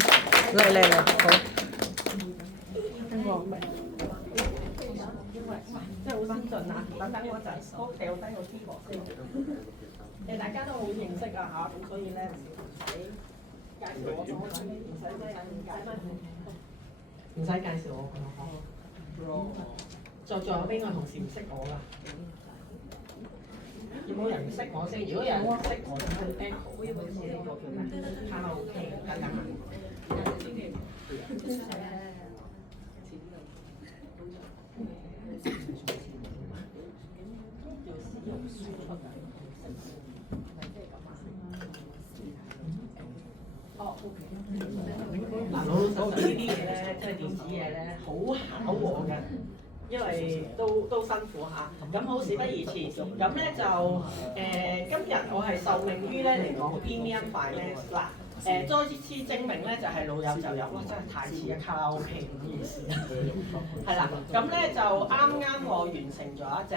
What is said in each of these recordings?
嚟，好。即係好先進啊！等我一陣，我掉低個 keyboard 先。大家都好認識啊嚇，咁所以咧唔使介紹我個，唔使介紹我個。仲有邊個同事唔識我㗎？有冇人唔識我先？如果有人唔識我，就去 echo 好似呢個叫咩？卡拉 OK 等等。嗱，老老實實呢啲嘢咧，即係電子嘢咧，好考我嘅，因為都辛苦下。咁好事不宜遲，咁咧就今日我係受命於咧嚟講 Premium Finance 嗱。再次證明咧就係老友就有，哇！真係太似嘅卡拉 OK 唔好意思啊，係啦，咁咧就啱我完成咗一隻，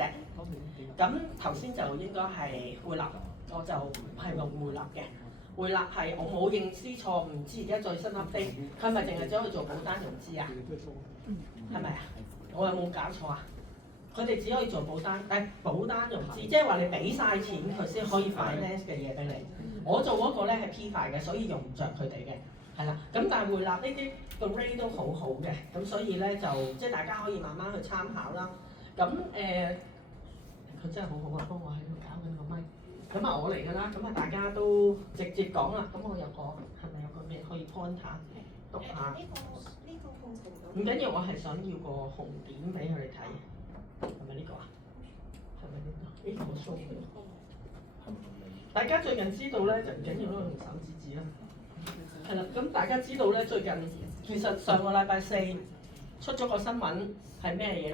咁頭先就應該係匯立，我就唔係用匯立嘅，匯立係我冇認知錯，唔知而家最新 update，佢咪淨係走去做保單融資啊？係咪啊？我有冇搞錯啊？佢哋只可以做保單，但保單融資即係話你俾晒錢佢先可以 finance 嘅嘢俾你。我做嗰個咧係 P 塊嘅，所以用唔着佢哋嘅，係啦。咁但係匯立呢啲個 rate 都好好嘅，咁所以咧就即係大家可以慢慢去參考啦。咁佢真係好好啊，幫我喺度搞緊個咪。咁啊我嚟㗎啦，咁啊大家都直接講啦。咁我有個係咪有個咩可以 point 下讀下？呢個控制唔到。唔緊要，我係想要個紅點俾佢哋睇，係咪呢個啊？係咪呢個？呢個我 show 嘅。大家最近知道咧就唔緊要咯，用手指指啦。係啦，咁大家知道咧最近其實上個禮拜四出咗個新聞係咩嘢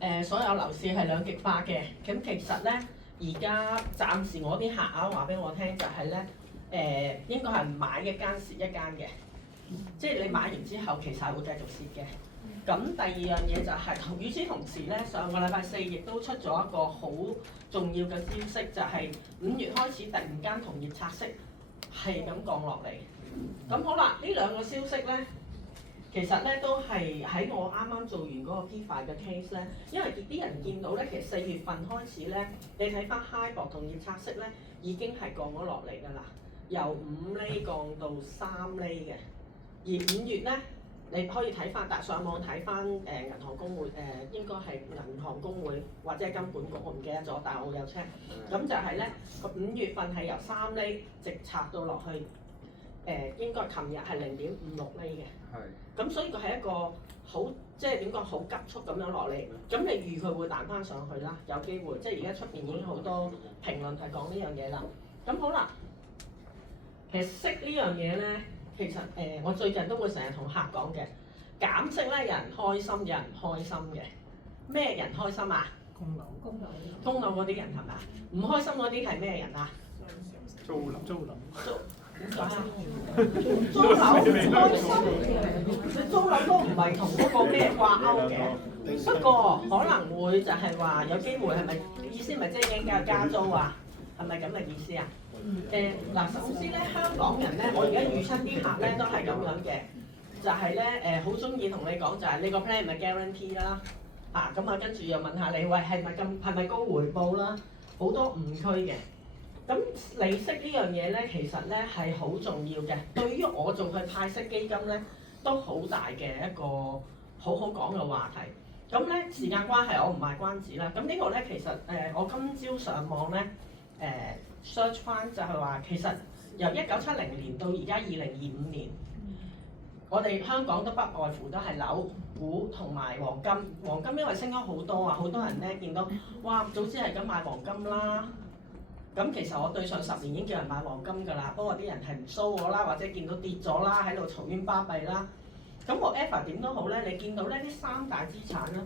咧？所有樓市係兩極化嘅。咁其實咧而家暫時我啲客啊話俾我聽就係咧應該係買一間蝕一間嘅，即係你買完之後其實係會繼續蝕嘅。咁第二樣嘢就係、與此同時咧，上個禮拜四亦都出咗一個好重要嘅消息，就係、5月開始突然間同業拆息係咁降落嚟。咁好啦，呢兩個消息咧，其實咧都係喺我啱啱做完嗰個 P5 嘅 case 咧，因為啲人見到咧，其實4月份開始咧，你睇翻 HIBOR 同業拆息咧，已經係降咗落嚟㗎啦，由5厘降到3厘嘅，而5月咧。你可以睇翻，但上網睇翻銀行公會應該係銀行公會或者係金管局，我唔記得咗，但係我有 check。咁就係咧5月份係由3厘直插到落去應該琴日係0.56厘嘅。係。咁所以佢係一個好即係點講好急速咁樣落嚟。咁你預佢會彈翻上去啦，有機會。即係而家出邊已經好多評論係講呢樣嘢啦。咁好啦，其實息呢樣嘢咧。其實我最近都會成日同客講嘅，減息咧有人開心，有人唔開心嘅。咩人開心啊？供樓嗰啲人係咪啊？唔開心嗰啲係咩人啊？租樓點解啊？租樓唔開心，租樓都唔係同嗰個咩掛鈎嘅。不過可能會就係話有機會係咪意思咪即係應加租啊？係咪咁嘅意思啊？首先咧，香港人咧，我而家預測啲客咧都係咁樣嘅，就係咧好中意同你講就係你個 plan 咪 guarantee 啦，咁啊跟住又問下你喂係咪高回報啦，好多誤區嘅。咁利息呢樣嘢咧，其實咧係好重要嘅，對於我做佢派息基金咧都好大嘅一個好好講嘅話題。咁咧時間關係，我唔賣關子啦。咁呢個咧其實我今朝上網咧search 翻就係話，其實由1970年到而家2025年，我哋香港都不外乎都係樓、股同埋黃金。黃金因為升咗好多啊，好多人咧見到，哇！早知係咁買黃金啦。咁其實我對上10年已經叫人買黃金㗎啦，不過啲人係唔蘇我啦，或者見到跌咗啦，喺度嘈冤巴閉啦。咁whatever點都好咧，你見到咧啲三大資產咧，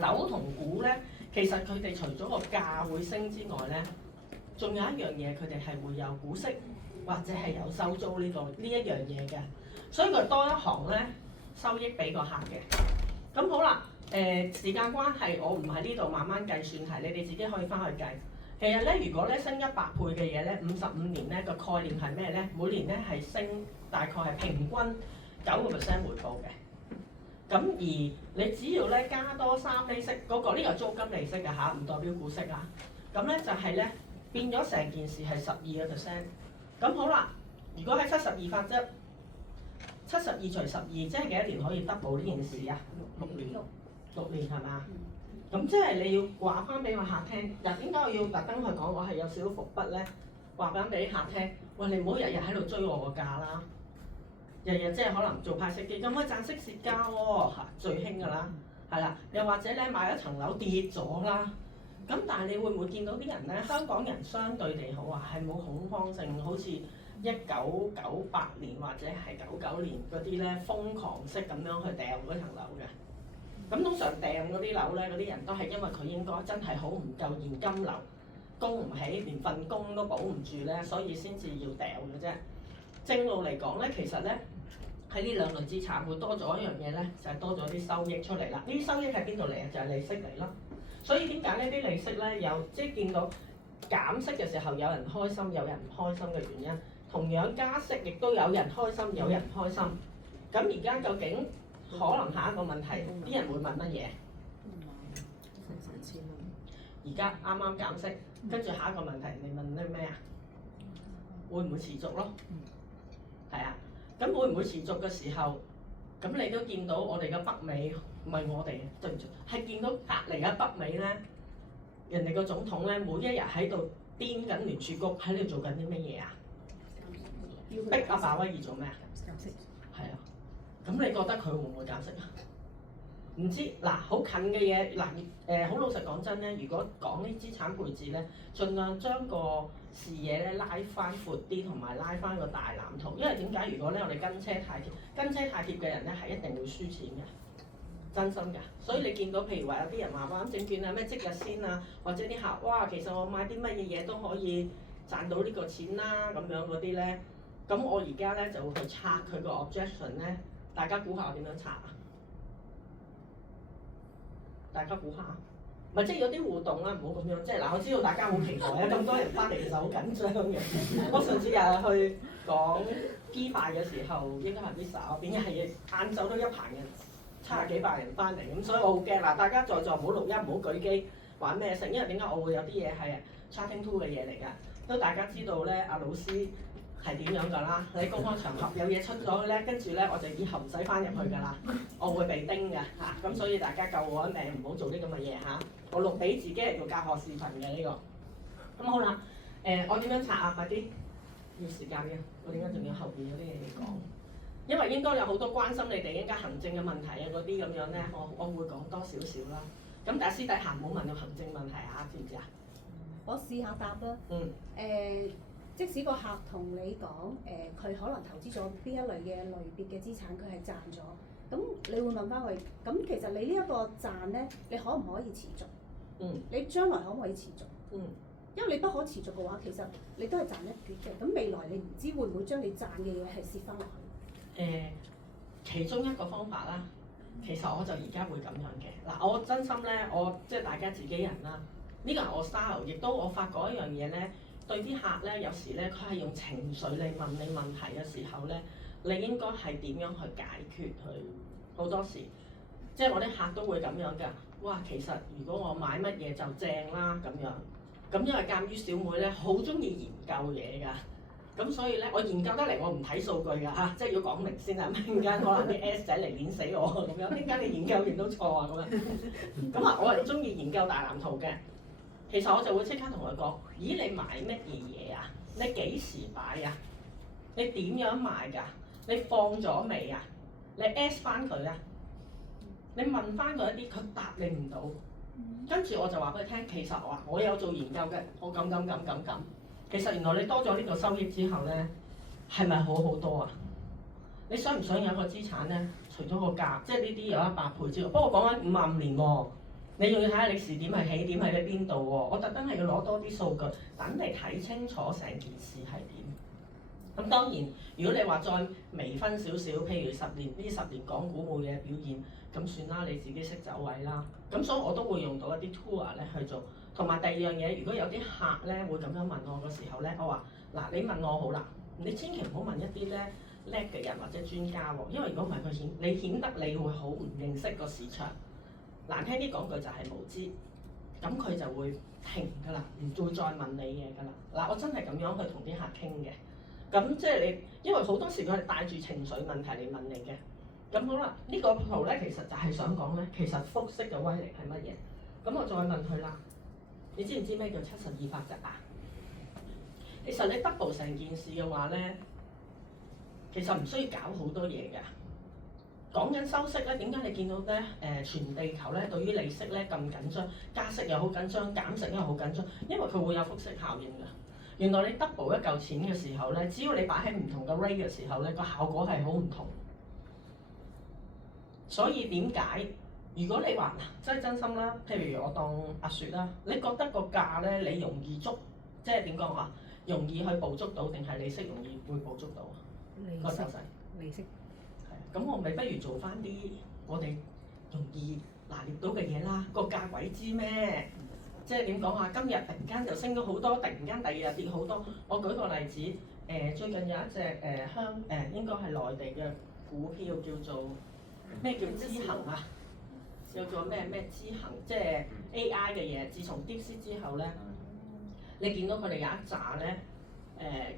樓同股咧，其實佢哋除咗個價會升之外咧，仲有一樣嘢，佢哋係會有股息或者係有收租呢一樣嘢嘅，所以佢多一行咧收益俾個客嘅。咁好啦，時間關係，我唔喺呢度慢慢計算題，你哋自己可以翻去計。其實咧，如果咧升100倍嘅嘢咧，55年咧個概念係咩咧？每年咧係升大概係平均9% 回報嘅。咁而你只要咧加多3厘息，嗰個呢個租金利息㗎嚇，唔代表股息啊。咁咧就係咧變咗成件事係12%。咁好啦，如果喺72法則，72除12，即係幾多年可以 double 呢件事啊？6年，6年係嘛？咁即係你要話翻俾個客聽。嗱，點解我要特登去講？我係有少少伏筆咧，話翻俾客聽。喂，你唔好日日喺度追我個價啦。日日即係可能做派息基金，可以賺息蝕價喎，最興㗎啦，係啦。又或者咧買一層樓跌咗啦，咁但係你會唔會見到啲人咧？香港人相對地好啊，係冇恐慌性，好似1998年或者係99年嗰啲咧瘋狂式咁樣去掉嗰層樓嘅。咁通常掟嗰啲樓咧，嗰啲人都係因為佢應該真係好唔夠現金流，供唔起，連份工都保唔住咧，所以先至要掉嘅啫。正路嚟講咧，其實咧喺呢兩類資產會多咗一樣嘢咧，就係多咗啲收益出嚟啦。呢啲收益喺邊度嚟啊？就係利息嚟咯。所以點解呢啲利息咧有即係見到減息嘅時候有人開心，有人唔開心嘅原因，同樣加息亦都有人開心，有人唔開心。咁而家究竟可能下一個問題，啲人會問乜嘢？而家啱啱減息，跟住下一個問題，你問啲咩啊？會唔會持續咯？係啊，咁會唔會持續嘅時候，咁你都見到我哋嘅北美，唔係我哋，對唔住，係見到隔離嘅北美咧，人哋個總統咧，每一日喺度癲緊聯儲局喺度做緊啲乜嘢啊？逼阿鮑威爾做咩啊？減息。係啊，咁你覺得佢會唔會減息啊？唔知嗱，好近嘅嘢嗱，好老實講真咧，如果講啲資產配置咧，盡量將個視野咧拉翻闊啲，同埋拉翻個大藍圖。因為點解？如果咧我哋跟車太貼嘅人咧，係一定會輸錢嘅，真心㗎。所以你見到譬如話有啲人話玩證券啊，咩即日先啊，或者啲客哇，其實我買啲乜嘢嘢都可以賺到呢個錢啦，咁樣嗰啲咧，咁我而家咧就會去拆佢個 objection 咧，大家估下我點樣拆啊？大家估下，咪即係有啲互動啦，唔好咁樣。即係嗱，我知道大家好期待啊，咁多人翻嚟其實好緊張嘅。我上次又係去講 P 快嘅時候，應該係 Visa 嗰邊，係晏晝都一棚人，70幾百人翻嚟，咁所以我好驚嗱。大家在座唔好錄音，唔好舉機玩咩食，因為點解我會有啲嘢係 chatting tool 嘅嘢嚟㗎？都大家知道咧，阿老師係點樣㗎啦？你公開場合有嘢出咗咧，跟住咧我就以後唔使翻入去㗎啦，我會被叮㗎嚇。咁所以大家救我一命，唔好做啲咁嘅嘢嚇。我錄俾自己嚟做教學視頻嘅呢個。咁好啦，我點樣拆啊？快啲，要時間嘅。我點解仲要後邊有啲嘢要講？因為應該有好多關心你哋應該行政嘅問題啊嗰啲咁樣咧，我會講多少少啦。咁但係私底下唔好問到行政問題嚇，知唔知啊？我試下答啦。即使個客同你講，佢可能投資咗邊一類別嘅資產，佢係賺咗，咁你會問翻佢，咁其實你呢一個賺咧，你可唔可以持續？你將來可唔可以持續？因為你不可持續嘅話，其實你都係賺一橛嘅，咁未來你唔知會唔會將你賺嘅嘢係蝕翻落去？其中一個方法啦，其實我就而家會咁樣嘅。嗱，我真心咧，我即係大家自己人啦，呢個係我 style，亦都我發覺一樣嘢咧。對啲客咧，有時咧，佢係用情緒嚟問你問題嘅時候咧，你應該係點樣去解決佢？好多時，即係我啲客都會咁樣㗎。哇，其實如果我買乜嘢就正啦咁樣。咁因為鑑於小妹咧，好中意研究嘢㗎，咁所以咧，我研究得嚟我唔睇數據㗎嚇，即係要講明先啊，陣間可能啲 S 仔嚟碾死我咁樣。點解你研究完都錯啊咁樣？咁啊，我係中意研究大藍圖嘅。其實我就會即刻同佢講：咦，你買乜嘢嘢啊？你幾時買啊？你點樣買㗎？你放咗未啊？你 ask 翻佢啊？你問翻佢一啲，佢答你唔到。跟住我就話俾佢聽，其實我有做研究嘅，我咁。其實原來你多咗呢個收益之後咧，係咪好好多啊？你想唔想有個資產咧？除咗個價，即係呢啲有100倍之外，不過講緊55年喎。你仲要睇下歷史點係起點喺邊度喎？我特登係要攞多啲數據，等你睇清楚成件事係點。咁當然，如果你話再微分少少，譬如10年港股冇嘢表現，咁算啦，你自己識走位啦。咁所以我都會用到一啲 tool 咧去做同埋第二樣嘢，如果有啲客咧會咁樣問我嘅時候咧，我話嗱，你問我好啦，你千祈唔好問一啲咧叻嘅人或者專家喎，因為如果唔係你顯得你會好唔認識個市場，難聽啲講句就係無知，咁佢就會停㗎啦，唔會再問你嘢㗎啦。嗱，我真係咁樣去同啲客傾嘅，咁即係你，因為好多時佢係帶住情緒問題嚟問你嘅。咁好啦，呢個圖咧其實就係想講咧，其實複式嘅威力係乜嘢？咁我再問佢啦，你知唔知咩叫72法則啊？其實你 double 成件事嘅話咧，其實唔需要搞好多嘢㗎。講緊收息咧，點解你見到咧全地球咧對於利息咧咁緊張，加息又好緊張，減息又好緊張？因為佢會有複式效應㗎。原來你 double 一嚿錢嘅時候咧，只要你擺喺唔同嘅 rate 嘅時候咧，個效果係好唔同。所以點解？如果你話真係真心啦，譬如我當阿雪啦，你覺得個價咧你容易捉，即係點講啊？容易去捕捉到定係利息容易會捕捉到啊？個走勢。利息。係。咁我咪不如做翻啲我哋容易拿捏到嘅嘢啦。個價鬼知咩？即係點講啊？今日突然間就升咗好多，突然間第二日跌好多。我舉個例子，最近有一隻應該係內地嘅股票叫做咩叫知行啊？叫做咩知行，即係 AI 嘅嘢。自從 DeepSeek 之後咧，你見到佢哋有一紮咧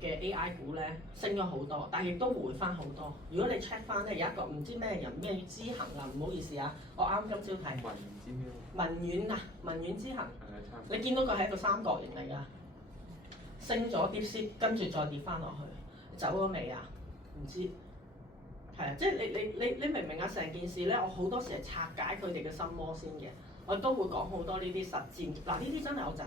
嘅 AI 股咧升咗好多，但係亦都回翻好多。如果你 check 翻咧，有一個唔知咩人咩知行啊，唔好意思啊，我啱今朝睇文遠知行，你見到佢係一個三角形嚟㗎，升咗 DeepSeek，跟住再跌翻落去，走咗未啊？唔知。係啊，即係你明唔明啊？成件事咧，我好多時係拆解佢哋嘅心魔先嘅，我都會講好多呢啲實戰。嗱，呢啲真係我實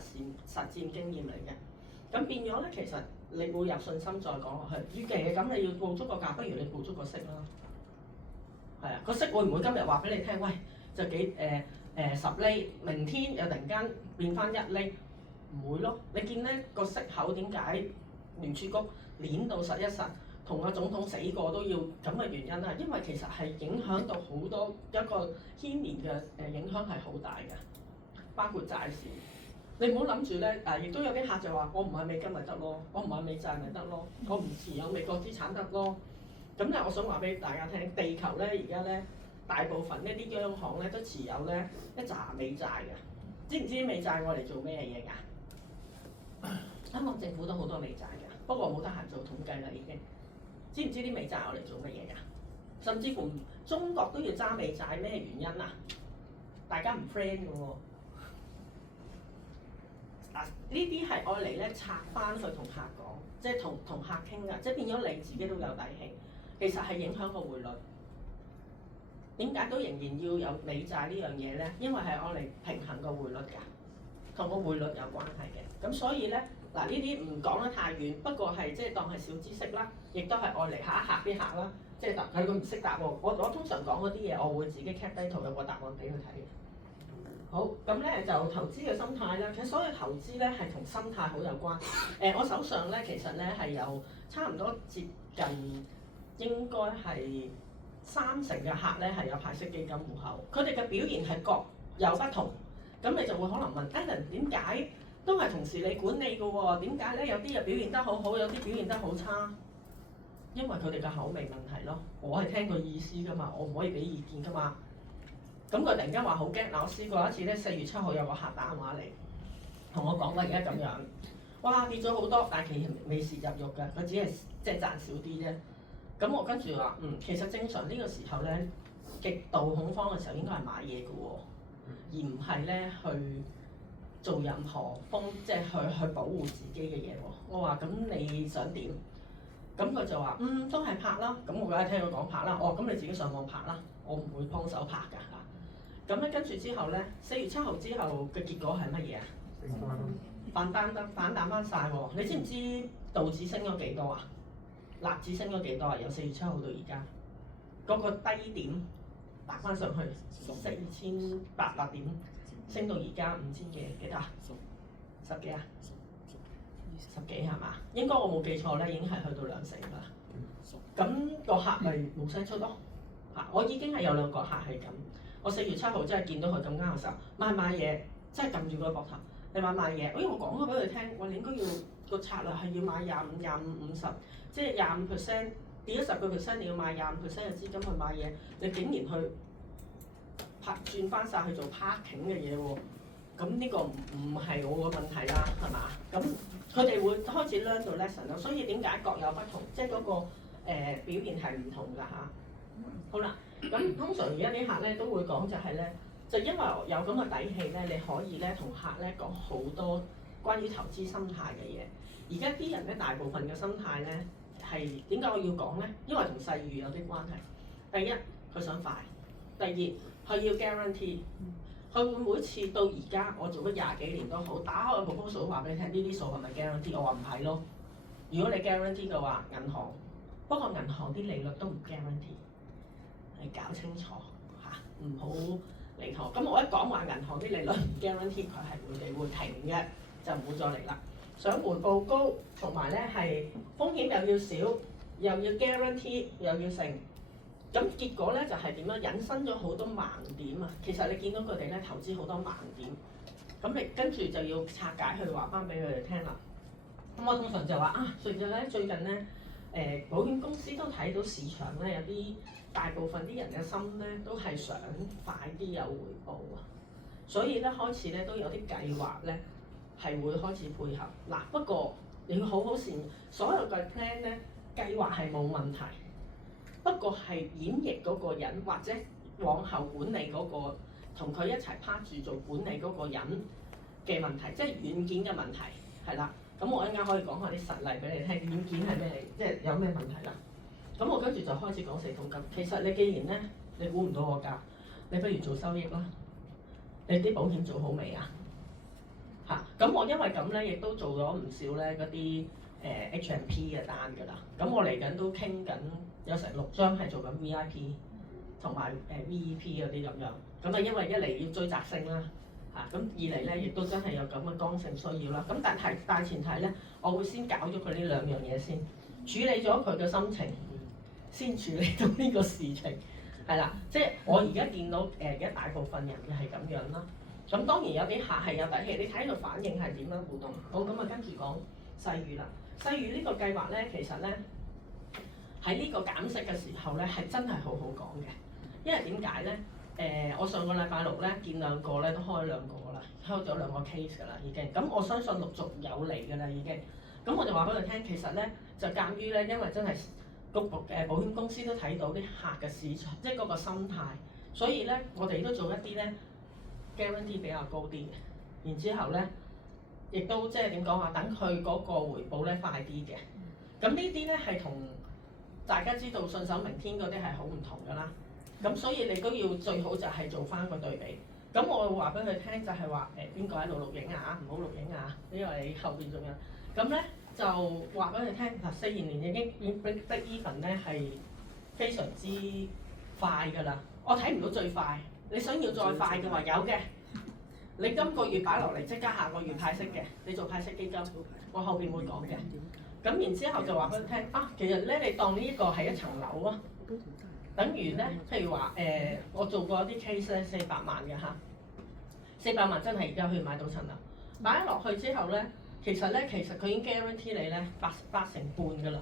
戰經驗嚟嘅。咁變咗咧，其實你會有信心再講落去。與其係咁，你要捕捉個價，不如你捕捉個息啦。係啊，個息會唔會今日話俾你聽？喂，就幾10厘，明天又突然間變翻1厘，唔會咯。你見咧個息口點解聯儲局攣到實一實？同個總統死過都要咁嘅原因啊，因為其實係影響到好多一個牽連嘅影響係好大嘅，包括債市。你唔好諗住咧，亦都有啲客就話：我唔買美金咪得咯，我唔買美債咪得咯，我唔持有美國資產得咯。咁咧，我想話俾大家聽，地球咧而家咧大部分呢啲央行咧都持有咧一紮美債嘅。知唔知美債我嚟做咩嘢㗎？香港政府都好多美債㗎，不過冇得閒做統計啦已經。知唔知啲美債我嚟做乜嘢㗎？甚至乎中國都要揸美債，咩原因啊？大家唔 friend 嘅喎。嗱，呢啲係愛嚟咧拆翻去同客講，即係同客傾㗎，即係變咗你自己都有底氣。其實係影響個匯率。點解都仍然要有美債呢樣嘢咧？因為係愛嚟平衡個匯率㗎，同個匯率有關係嘅。咁所以咧。嗱，呢啲唔講得太遠，不過係即係當係小知識啦，亦都係愛嚟嚇一嚇啲客啦。即係佢唔識答喎，我通常講嗰啲嘢，我會自己 cap 低圖有個答案俾佢睇嘅。好，咁咧就投資嘅心態啦。其實所有投資咧係同心態好有關。我手上咧其實咧係有差唔多接近應該係30%嘅客咧係有派息基金戶口，佢哋嘅表現係各有不同。咁你就會可能問 Alan 點解？都係同時你管理嘅喎，點解咧？有啲又表現得好好，有啲表現得好差，因為佢哋嘅口味問題咯。我係聽佢意思㗎嘛，我唔可以俾意見㗎嘛。咁佢突然間話好驚，嗱我試過一次咧，4月7號有個客打電話嚟，同我講話而家咁樣，哇跌咗好多，但係其實未蝕入肉㗎，佢只係即係賺少啲啫。咁我跟住話，其實正常呢個時候咧，極度恐慌嘅時候應該係買嘢㗎喎，而唔係咧去做任何即係去保護自己嘅嘢喎。我話咁你想點？咁佢就話都係拍啦。咁我梗係聽佢講拍啦。我話咁你自己上網拍啦，我唔會幫手拍㗎嚇。咁咧跟住之後咧，4月7號之後嘅結果係乜嘢啊？反彈翻晒喎。你知唔知道指升咗幾多啊？納指升咗幾多啊？由4月7號到而家嗰個低點彈翻上去4800點。升到而家5000幾多啊？10幾啊？10幾係嘛？應該我冇記錯咧，已經係去到2成啦。咁個客咪冇聲出咯。嚇！我已經係有2個客係咁。我4月7號真係見到佢咁啱嘅時候，買嘢，真係撳住個膊頭。你買嘢，我講咗俾佢聽，你應該要個策略係要買25、25、50，即係25%跌咗10%，你要買25%嘅資金去買嘢，你竟然去轉翻晒去做 parking 嘅嘢喎，咁呢個唔係我個問題啦，係嘛？咁佢哋會開始 learn 到 lesson 咯，所以點解各有不同，即係嗰個表現係唔同㗎嚇。好啦，咁通常而家啲客咧都會講就係咧，就因為有咁嘅底氣咧，你可以咧同客咧講好多關於投資心態嘅嘢。而家啲人咧大部分嘅心態咧係點解我要講咧？因為同際遇有啲關係。第一，佢想快；第二，佢要 guarantee。佢會每次到而家，我做咗20幾年都好，打開個 proposal 話俾你聽，呢啲數係咪 guarantee？我話唔係咯。如果你 guarantee 嘅話，銀行不過銀行啲利率都唔 guarantee， 你搞清楚嚇，唔好離譜。咁我一講話銀行啲利率唔 guarantee，佢係佢哋會停嘅，就唔會再嚟啦。想回報高，同埋咧係風險又要少，又要 guarantee，又要成。咁結果咧就係點樣引申咗好多盲點啊！其實你見到佢哋咧投資好多盲點，咁你跟住就要拆解去話翻俾佢哋聽啦。咁我通常就話啊，最近咧保險公司都睇到市場咧有啲大部分啲人嘅心咧都係想快啲有回報啊，所以咧開始咧都有啲計劃咧係會開始配合嗱。不過你要好好善用所有嘅 plan 咧，計劃係冇問題。不過係演繹嗰個人，或者往後管理嗰個同佢一齊 part 住做管理嗰個人嘅問題，即係軟件嘅問題，係啦。咁我一陣間可以講下啲實例俾你聽，軟件係咩，即係有咩問題啦。咁我跟住就開始講四桶金。其實你既然咧，你估唔到我價，你不如做收益啦。你啲保險做好未啊？嚇！咁我因為咁咧，亦都做咗唔少咧嗰啲H&P 嘅單㗎啦。咁我嚟緊都傾緊。有成6張係做緊 VIP 同埋VEP 嗰啲咁樣，咁啊因為一嚟要追責性啦，咁二嚟咧亦都真係有咁嘅剛性需要啦。咁但係大前提咧，我會先搞咗佢呢兩樣嘢先，處理咗佢嘅心情，先處理到呢個事情，係啦。即係我而家見到一大部分人嘅係咁樣啦。咁當然有啲客係有底氣，你睇佢反應係點樣互動。好，咁啊跟住講細預啦。細預呢個計劃咧，其實咧。喺呢個減息嘅時候咧，係真係好好講嘅，因為點解咧？我上個禮拜6咧見2個咧，都開2個啦，開咗2個 case 㗎啦已經。咁我相信陸續有嚟㗎啦已經。咁我就話俾佢聽，其實咧就鑑於咧，因為真係保險公司都睇到啲客嘅市場，即係嗰個心態，所以咧我哋都做一啲咧 guarantee 比較高啲嘅，然之後咧亦都即係點講啊？等佢嗰個回報咧快啲嘅。咁呢啲咧係同大家知道信手明天嗰啲係好唔同㗎啦，咁所以你都要最好就係做翻個對比。咁我會話俾佢聽就係話邊個喺度錄影啊，唔好錄影啊，因為你後邊仲有。咁咧就話俾佢聽嗱，42年已經 break even 咧係非常之快㗎啦。我睇唔到最快，你想要再快嘅話有嘅，你今個月擺落嚟即刻下個月派息嘅，你做派息基金，我後邊會講嘅。咁然之後就話俾佢聽啊，其實咧你當呢一個係一層樓啊，等於咧，譬如話我做過一啲 case 咧，400萬嘅嚇，400萬真係而家可以買到層樓，擺咗落去之後咧，其實佢已經 guarantee 你咧8成半㗎啦，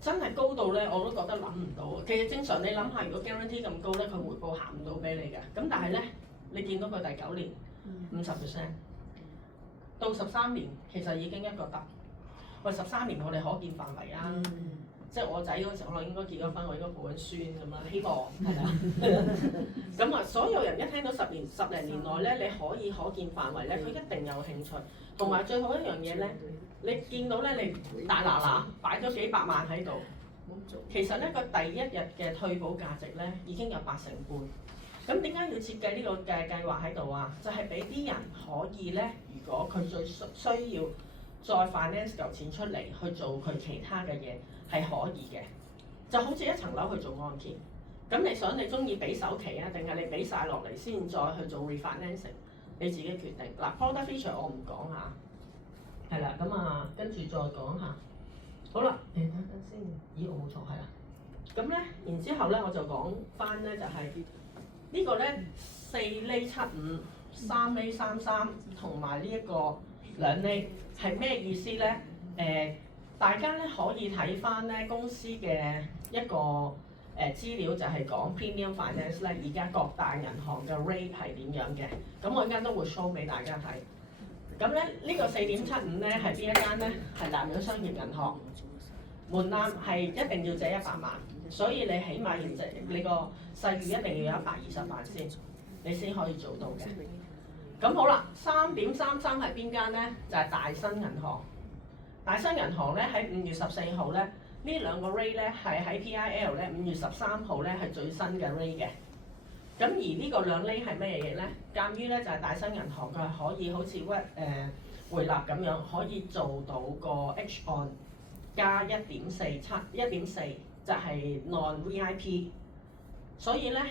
真係高到咧我都覺得諗唔到。其實正常你諗下，如果 guarantee 咁高咧，佢回報行唔到俾你嘅。咁但係咧，你見到佢第9年50%，到13年其實已經一個得。喂，13年我哋可見範圍啦，即係我仔嗰陣時我應該結咗婚，我應該抱緊孫咁啦，希望係啦。咁啊，所有人一聽到10零年內咧，你可以可見範圍咧，佢一定有興趣。同埋最好一樣嘢咧，你見到咧你大嗱擺咗幾百萬喺度，其實咧個第一日嘅退保價值咧已經有8成半。咁點解要設計呢個計劃喺度啊？就係俾啲人可以咧，如果佢最需要。再 finance 嚿錢出嚟去做佢其他嘅嘢係可以嘅，就好似一層樓去做按揭。咁你想你中意俾首期啊，定係你俾晒落嚟先再去做 refinancing， 你自己決定。嗱 product feature 我唔講下，係啦，咁啊跟住再講下。好啦，等先，咦我冇錯係啦。咁咧，然之後咧我就講翻咧就係、呢個咧4厘75 3厘33同埋呢一個2厘係咩意思咧？大家咧可以睇翻咧公司嘅一個資料，就係講 Premium Finance 咧，而家各大銀行嘅 rate 係點樣嘅。咁我而家都會 show 俾大家睇。咁咧呢個4.75咧係邊一間咧？係南洋商業銀行。門檻係一定要借100萬，所以你起碼要借你個細月一定要有120萬先，你先可以做到嘅。咁好啦，3.33係邊間咧？就係大新銀行。大新銀行咧喺5月14號咧，呢兩個 rate 咧係喺 PIL 咧5月13號咧係最新嘅 rate 嘅。咁而呢個2厘係咩嘢咧？鑑於咧就係大新銀行佢係可以好似匯納咁樣，可以做到個 H 按加1.4就係 non-VIP。所以咧，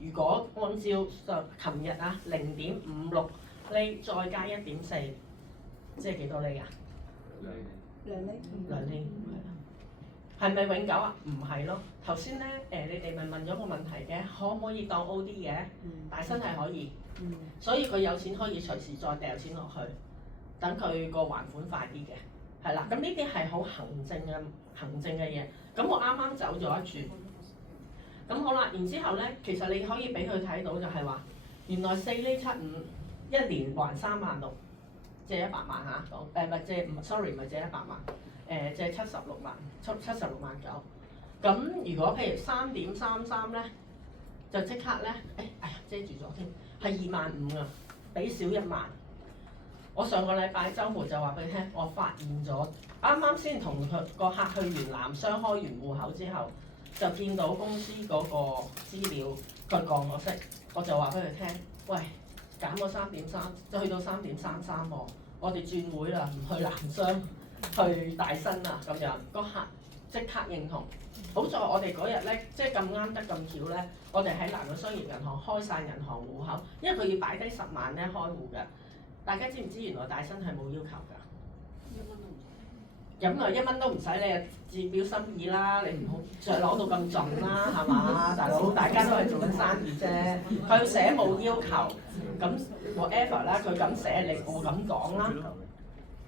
如果按照琴日啊0.56厘再加1.4，即係幾多厘啊2厘。2厘，係咪永久啊？唔係咯。頭先咧你哋咪問咗個問題嘅，可唔可以當 OD 嘅？大新係可以，所以佢有錢可以隨時再掉錢落去，等佢個還款快啲嘅，係啦。咁呢啲係好行政嘅嘢。咁我啱啱走咗一轉，咁好啦。然之後咧，其實你可以俾佢睇到就係話，原來4厘75，一年還3萬6，借100萬嚇，唔係借，sorry 唔係借100萬，借76萬9。咁如果譬如3.33咧，就即刻咧，哎呀遮住咗添，係2萬5啊，俾少1萬。我上個禮拜週末就話俾你聽，我發現咗，啱啱先同個客去完南商開完戶口之後，就見到公司嗰個資料佢降咗息，我就話俾佢聽，喂，減咗3.3，就去到3.33喎，我哋轉會啦，唔去南商，去大新啊咁樣，個客即刻認同。好在我哋嗰日咧，即係咁啱得咁巧咧，我哋喺南洋商業銀行開晒銀行戶口，因為佢要擺低10萬咧開戶嘅。大家知唔知原來大新係冇要求㗎？咁啊1蚊都唔使，你啊自表心意啦，你唔好再攞到咁盡啦，係嘛，大佬？大家都係做緊生意啫。佢寫冇要求，咁 whatever 啦，佢咁寫你我咁講啦，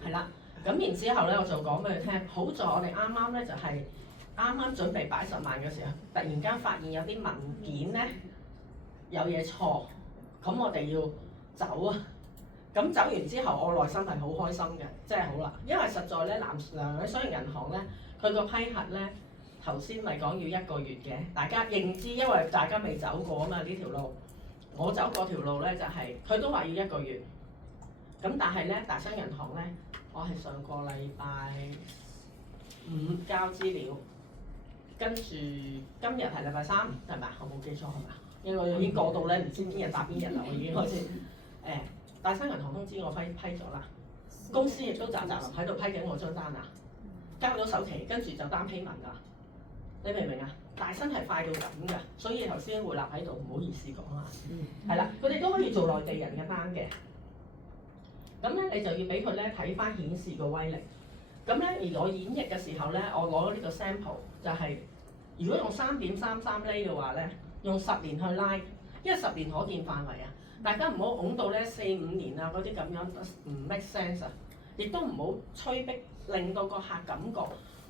係啦。咁然之後咧，我就講俾佢聽，好在我哋啱啱咧就係啱啱準備擺10萬嘅時候，突然間發現有啲文件咧有嘢錯，咁我哋要走啊！咁走完之後，我內心係好開心嘅，真係好啦，因為實在咧南洋商業銀行咧，佢個批核咧頭先咪講要1個月嘅，大家認知，因為大家未走過啊嘛呢條路，我走過條路咧就係、是、佢都話要1個月，咁但係咧大新銀行咧，我係上個禮拜5交資料，跟住今日係禮拜3係咪？我冇記錯係嘛？因為我已經過到咧唔知邊日打邊日啦，我已經開始大新銀行通知我批咗啦，公司亦都喳喳喺度批緊我張單啊，交咗首期，跟住就單批文啦。你明唔明啊？大新係快到咁㗎，所以頭先會立喺度，唔好意思講啦。係啦，佢哋都可以做內地人嘅單嘅。咁咧，你就要俾佢咧睇翻顯示個威力。咁咧，而我演繹嘅時候咧，我攞咗呢個 sample 就係、如果用3.33厘嘅話咧，用10年去拉，因為10年可見範圍啊。大家唔好拱到咧4、5年啊嗰啲咁樣唔 make sense 啊，亦都唔好催逼，令到個客感覺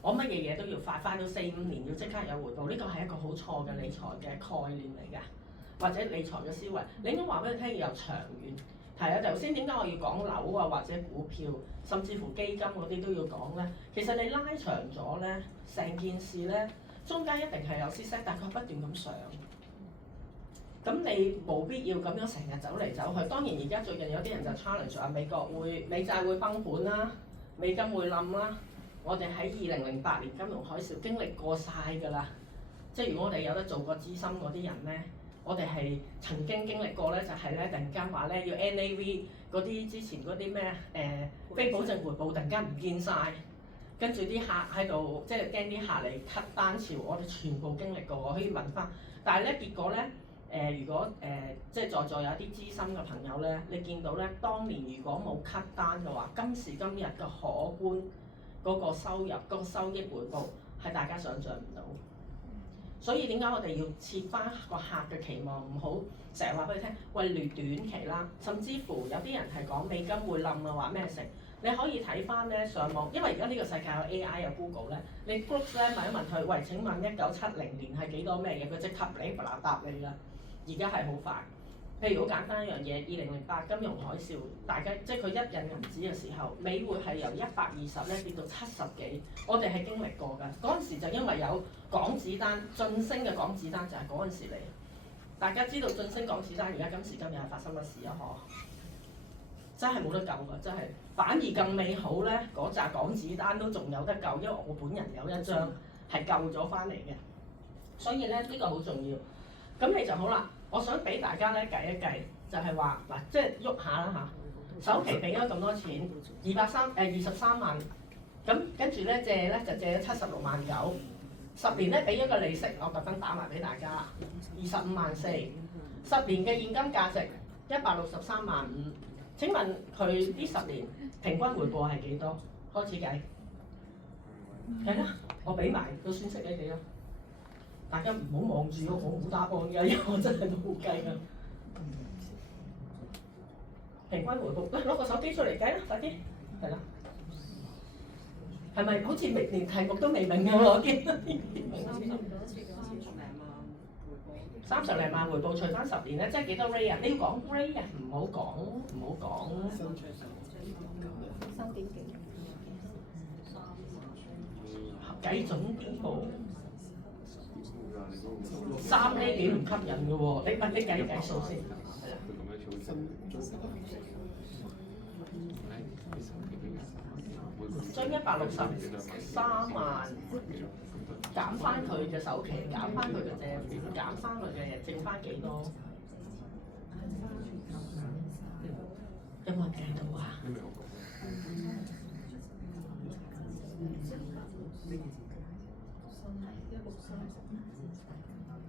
我乜嘢嘢都要快到4、5年要即刻有回報，呢個係一個好錯嘅理財嘅概念嚟㗎，或者理財嘅思維。你應該話俾佢聽要有長遠。係啊，頭先點解我要講樓啊或者股票，甚至乎基金嗰啲都要講咧？其實你拉長咗咧，成件事咧中間一定係有 set，但佢不斷咁上。咁你冇必要咁樣成日走嚟走去。當然而家最近有啲人就 challenge 話美債會崩盤啦，美金會冧啦。我哋喺2008年金融海嘯經歷過晒㗎啦。即係如果我哋有得做過資深嗰啲人咧，我哋係曾經經歷過咧，就係咧突然間話咧要 NAV 嗰啲之前嗰啲咩非保證回報突然間唔見晒，跟住啲客喺度即係驚啲客嚟 cut 單潮，我哋全部經歷過，我可以問翻。但係咧結果咧。如果即係在座有啲資深嘅朋友咧，你見到咧，當年如果冇 cut 單嘅話，今時今日嘅可觀嗰個收入、嗰個收益回報係大家想像唔到。所以點解我哋要設翻個客嘅期望，唔好成日話俾佢聽，喂，劣短期啦，甚至乎有啲人係講美金會冧啊，話咩成？你可以睇翻咧上網，因為而家呢個世界有 AI 有 Google 咧，你 Google 咧問一問佢，喂，請問1970年係幾多咩嘢？佢即刻你答你啦。而家係好快，譬如好簡單一樣嘢，2008金融海嘯，大家即係佢一印銀紙嘅時候，美匯係由120咧跌到70幾，我哋係經歷過㗎。嗰陣時就因為有港紙單晉升嘅港紙單就係嗰陣時嚟。大家知道晉升港紙單，而家今時今日係發生乜事啊？真係冇得救㗎，真係反而更美好咧。嗰紮港紙單都仲有得救，因為我本人有一張係救咗翻嚟嘅，所以咧呢個好重要。咁你就好啦。我想俾大家咧計一計，就係話嗱，即係喐下啦嚇。首期俾咗咁多錢，23萬，咁跟住咧借咧就借咗76萬9， 10年咧俾咗個利息，我特登打埋俾大家，25萬4，10年嘅現金價值163萬5。請問佢呢10年平均回報係幾多？開始計，係啦，我俾埋個算式你哋啦。大家唔好望住我，我冇答案㗎，因為我真係冇計㗎。平均回報，攞個手機出嚟計啦，快啲，係啦。係咪好似連題目都未明㗎？我見30零萬回報，除翻10年咧，即係幾多 rate 啊？你要講 rate 啊，唔好講。3點幾？計準啲噃。3厘幾唔吸引嘅喎，你計數先，係啦。將163萬減翻佢嘅首期，減翻佢嘅借款，減翻佢嘅剩翻幾多？有冇人計到啊？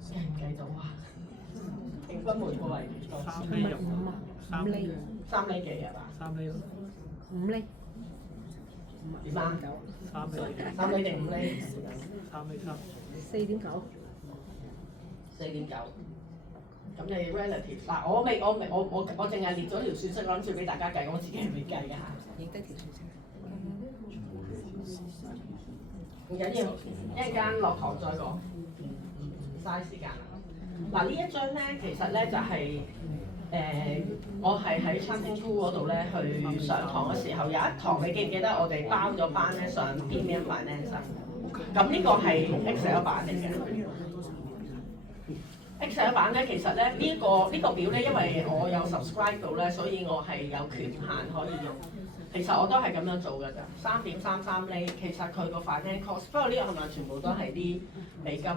計唔計到啊？平均回報係幾多？3厘幾係嘛？3厘5厘。點啊？3厘定5厘？3厘3。4.9。4.9。咁你 relative 嗱，我淨係列咗條算式，我諗住俾大家計，我自己係未計嘅嚇。影低條算式。唔緊要，一陣間落堂再講。嘥時間啦。嗱呢一張咧，其實咧就係、我係喺 Chanting School 嗰度咧去上堂嘅時候，有一堂你記唔記得我哋包咗班咧上 Premium Finance？咁呢個係 Excel 版嚟嘅。Excel 版咧，其實咧呢個表咧，因為我有 subscribe 到咧，所以我係有權限可以用。其實我都係咁樣做㗎咋，3.33厘。其實佢個 finance cost， 不過呢個係咪全部都係啲美金？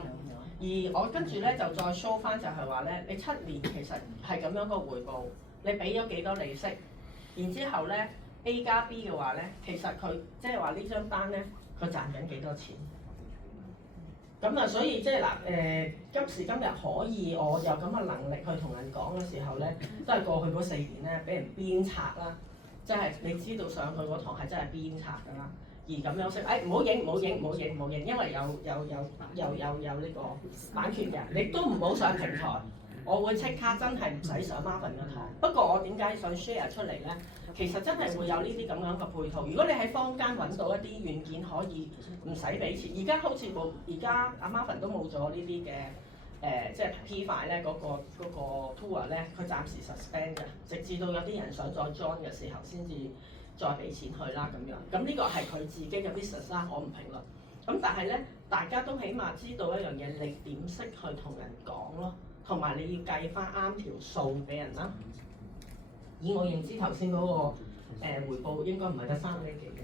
而我跟住咧就再 show 翻就係話咧，你7年其實係咁樣個回報，你俾咗幾多利息？然之後咧 A 加 B 嘅話咧，其實佢即係話呢張單咧，佢賺緊幾多錢？咁啊，所以即係嗱今時今日可以我有咁嘅能力去同人講嘅時候咧，都係過去嗰4年咧俾人鞭策啦，即係你知道上去嗰堂係真係鞭策㗎啦。而咁樣識，唔好影，因為有呢個版權嘅，你都唔好上平台。我會即刻真係唔使上 Marvin 嘅堂。不過我點解想 share 出嚟咧？其實真係會有呢啲咁樣嘅配套。如果你喺坊間揾到一啲軟件可以唔使俾錢，而家好似冇，而家阿 Marvin 都冇咗呢啲嘅即係 P5咧嗰個 tour 咧，佢暫時 suspend 嘅，直至到有啲人想再 join 嘅時候先至再俾錢去啦咁樣。咁呢個係佢自己嘅 business 啦，我唔評論。咁但係咧，大家都起碼知道一樣嘢，你點識去同人講咯，同埋你要計翻啱條數俾人啦。以我認知頭先嗰個回報應該唔係得3厘幾嘅。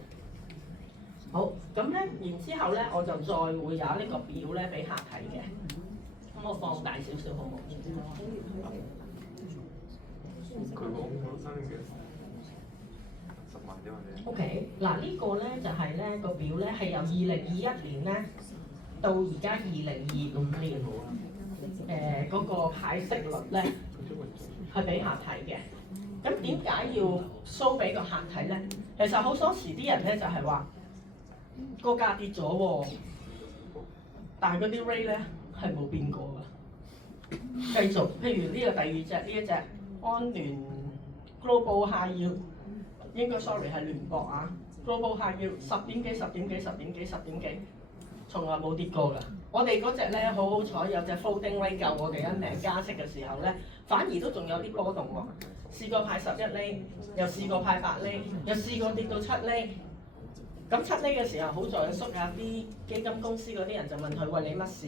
好，咁咧，然之後咧，我就再會有呢個表咧俾客睇嘅。咁我放大少少好唔好？佢講生嘅10萬啫嘛。OK， 嗱呢個咧就係咧個表咧係由2021年咧到而家2025年嗰個派息率咧係俾客睇嘅。咁點解要 show 俾個客睇咧？其實好多時啲人咧就係話個價跌咗喎，但係嗰啲 rate 咧係冇變過㗎。繼續，譬如呢個第二隻呢一隻安聯 Global High Yield， 應該 sorry 係聯博啊 Global High Yield 10點幾，從來冇跌過㗎。我哋嗰隻咧好好彩，有隻 floating rate 救我哋一命，加息嘅時候咧，反而都仲有啲波動喎。試過派11厘，又試過派8厘，又試過跌到7厘。咁7厘嘅時候，好在縮下啲基金公司嗰啲人就問佢：喂，你乜事？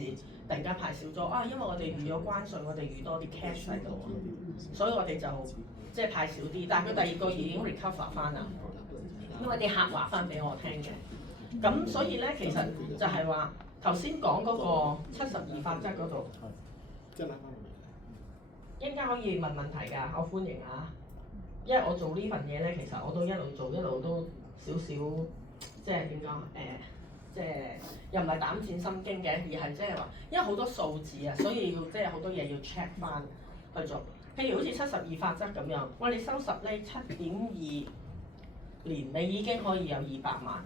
突然間派少咗啊！因為我哋預咗關稅，我哋預多啲 cash 喺度，所以我哋就即係派少啲。但係佢第二個月已經 recover 翻啦，因為啲客話翻俾我聽嘅。咁所以咧，其實就係話頭先講嗰個72法則嗰度，一陣間可以問問題㗎，我歡迎啊！因為我做呢份嘢咧，其實我都一路做一路都少少，即係點講即係又唔係膽戰心驚嘅，而係即係話，因為好多數字啊，所以要即係好多嘢要 check 翻去做。譬如好似72法則咁樣，我哋收10厘7.2年，你已經可以有200萬。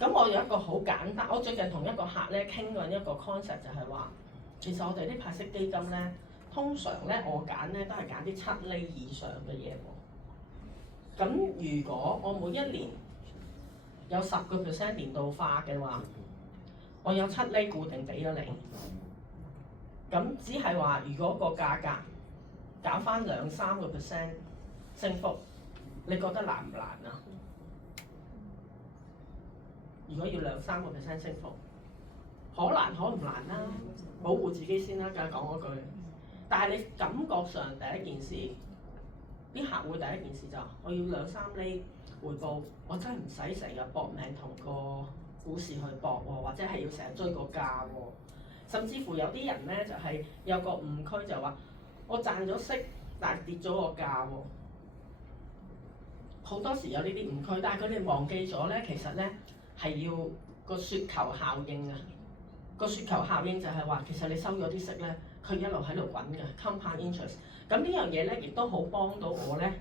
咁我有一個好簡單，我最近同一個客咧傾緊一個 concept 就係話，其實我哋啲派息基金咧，通常咧我揀咧都係揀啲7厘以上嘅嘢喎。咁如果我每一年有10% 年度化嘅話，我有7厘固定俾咗你。咁只係話，如果個價格搞翻2-3% 升幅，你覺得難唔難啊？如果要2-3% 升幅，可難可唔難啦，保護自己先啦，梗係講嗰句。但係你感覺上第一件事，啲客戶第一件事就我要2-3厘回報，我真係唔使成日搏命同個股市去搏喎，或者係要成日追個價喎。甚至乎有啲人咧就係有個誤區就話，我賺咗息，但係跌咗個價喎。好多時有呢啲誤區，但係佢哋忘記咗咧，其實咧係要個雪球效應啊！個雪球效應就係話，其實你收咗啲息咧，佢一路喺度滾嘅 compound interest。咁呢樣嘢咧，亦都好幫到我咧。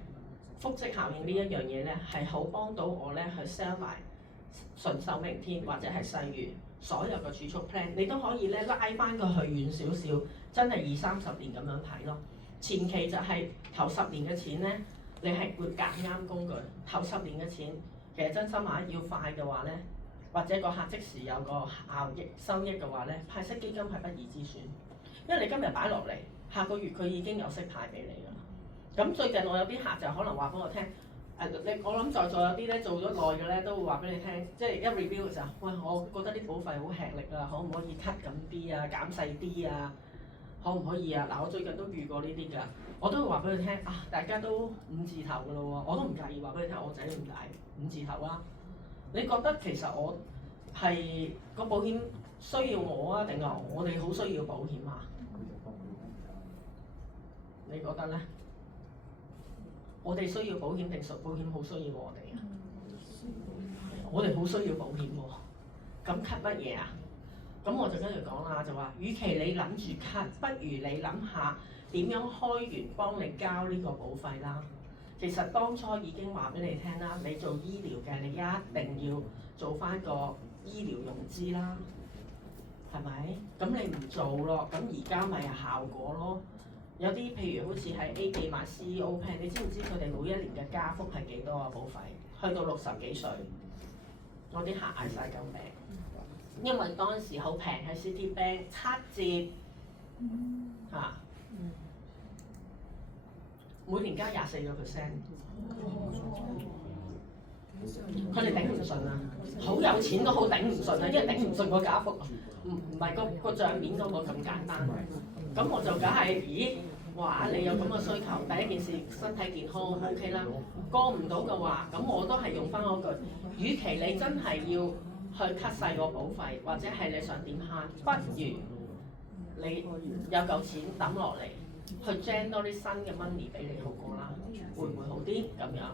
複息效應呢一樣嘢咧，係好幫到我咧去 sell 埋順手明天或者係世越所有嘅儲蓄 plan，你都可以咧拉翻佢去遠少少，真係20-30年咁樣睇咯。前期就係頭10年嘅錢咧，你係會揀啱工具。頭10年嘅錢，其實真心話要快嘅話咧，或者個客即時有個效益收益嘅話咧，派息基金係不二之選，因為你今日擺落嚟，下個月佢已經有息派俾你㗎啦。咁最近我有啲客就可能話俾我聽，我諗在座有啲咧做咗耐嘅咧，都會話俾你聽，即係一 review 嘅時候，喂，我覺得啲保費好吃力啊，可唔可以 cut 緊啲啊，減細啲啊，可唔可以啊？嗱，我最近都遇過呢啲㗎，我都會話俾你聽啊，大家都5字頭㗎咯喎，我都唔介意話俾你聽，我仔咁大5字頭啊，你覺得其實我係個保險需要我啊，定係我哋好需要保險啊？你覺得咧？我哋需要保險定保險好需要我哋啊？我哋好需要保險喎。咁 cut 乜嘢啊？咁我就跟住講啦，就話，與其你諗住 cut，不如你諗下點樣開源幫你交呢個保費啦。其實當初已經話俾你聽啦，你做醫療嘅，你一定要做翻個醫療融資啦，係咪？咁你唔做咯，咁而家咪係效果咯。有啲譬如好似喺 A 記買 CEO plan， 你知唔知佢哋每一年嘅加幅係幾多啊？保費去到60幾歲，我啲客嗌晒救命，因為當時好平喺 Citibank 7折嚇，每年加24%，佢哋頂唔順啊！好有錢都好頂唔順啊，因為頂唔順個加幅，唔係個帳面嗰個咁簡單。咁我就梗係，咦？哇！你有咁嘅需求，第一件事身體健康 OK 啦。過唔到嘅話，咁我都係用翻嗰句，與其你真係要去 cut 細個保費，或者係你想點慳，不如你有嚿錢抌落嚟，去 gen 多啲新嘅 money 俾你好過啦，會唔會好啲咁樣？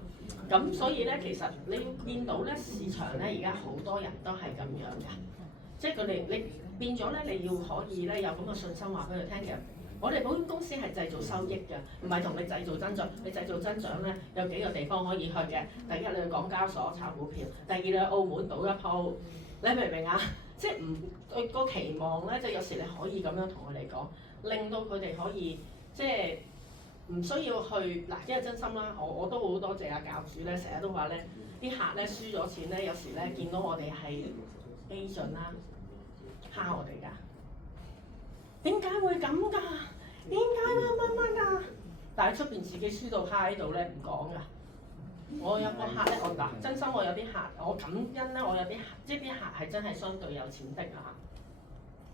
咁所以咧，其實你見到咧市場咧，而家好多人都係咁樣嘅，即係佢哋你變咗咧，你要可以咧有咁嘅信心話俾佢聽嘅。我哋保險公司係製造收益嘅，唔係同你製造增長。你製造增長咧，有幾個地方可以去嘅。第一，你去港交所炒股票；第二，你去澳門賭一鋪。你明唔明啊？即係唔對個期望咧，即係有時你可以咁樣同佢哋講，令到佢哋可以即係唔需要去嗱，因為真心啦，我都好多謝阿教主咧，成日都話咧，啲客咧輸咗錢咧，有時咧見到我哋係 agent 啦，蝦我哋㗎，點解會咁㗎？點解乜㗎？但係出邊自己輸到蝦喺度咧，唔講㗎。我有個客咧，我嗱真心我有啲客，我感恩咧，我有啲即係啲客係真係相對有錢的啊！